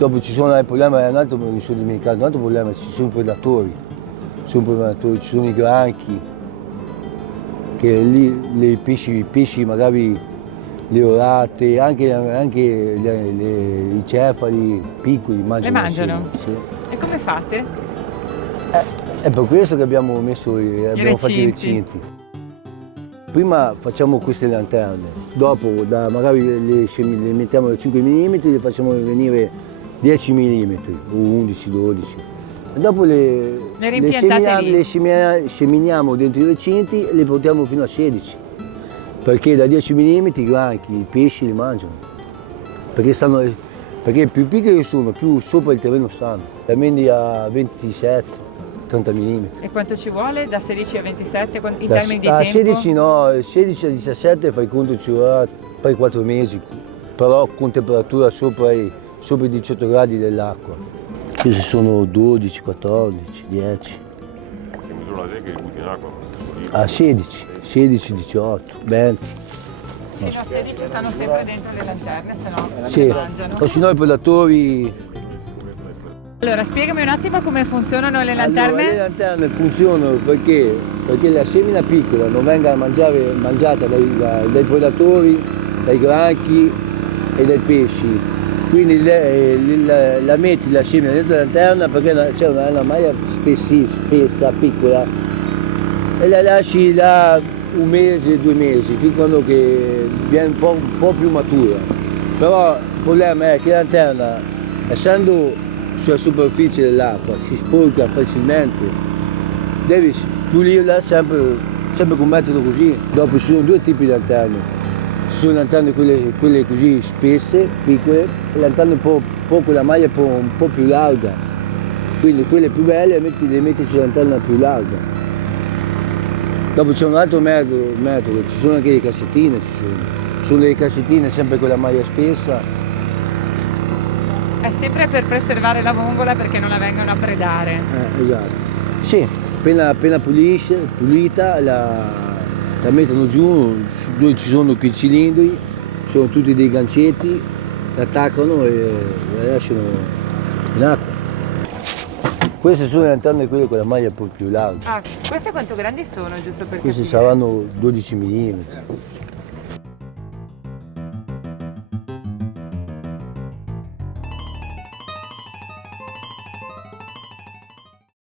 Dopo ci sono il problema, un altro mi sono dimenticato, un altro problema, ci sono i predatori, ci sono i granchi, che lì i pesci magari le orate, anche i cefali piccoli mangiano. Le mangiano? Sì. E come fate? È per questo che abbiamo fatto i recinti. Prima facciamo queste lanterne, dopo magari le mettiamo da 5 mm, le facciamo venire 10 mm o 11, 12. E dopo le seminiamo dentro i recinti e le portiamo fino a 16. Perché da 10 mm i granchi, i pesci li mangiano. Perché più piccoli sono, più sopra il terreno stanno. La media 27. 30 mm. E quanto ci vuole da 16 a 27 in termini di tempo? 16 no, 16 a 17 fai conto ci vorrà per 4 mesi, però con temperatura sopra i 18 gradi dell'acqua. Questi sono 12, 14, 10. Che misura è che li butti in acqua? A 16, 18, 20. Fino a 16 stanno sempre dentro le lanterne, se no Sì, mangiano. o se no i predatori. Allora, spiegami un attimo come funzionano le lanterne. Allora, le lanterne funzionano perché la semina piccola non venga mangiata dai predatori, dai granchi e dai pesci. Quindi la metti la semina dentro la lanterna perché c'è una maglia spessa, piccola, e la lasci là 1 mese, 2 mesi, fin quando che viene un po' più matura. Però il problema è che la lanterna, essendo sulla superficie dell'acqua, si sporca facilmente, devi pulirla sempre con metodo così. Dopo ci sono 2 tipi di lanterne, ci sono lanterne quelle così spesse, piccole, e lanterne un po' con la maglia un po' più larga, quindi quelle più belle le metti sulla lanterna più larga. Dopo c'è un altro metodo, ci sono anche le cassettine, ci sono delle cassettine sempre con la maglia spessa. È sempre per preservare la vongola perché non la vengano a predare. Esatto. Sì, appena pulita la mettono giù, dove ci sono quei cilindri, sono tutti dei gancetti, l'attaccano e la lasciano in acqua. Queste sono le lanterne quelle con la maglia un po' più larga. Ah, queste quanto grandi sono, giusto per Queste capire? saranno 12 mm.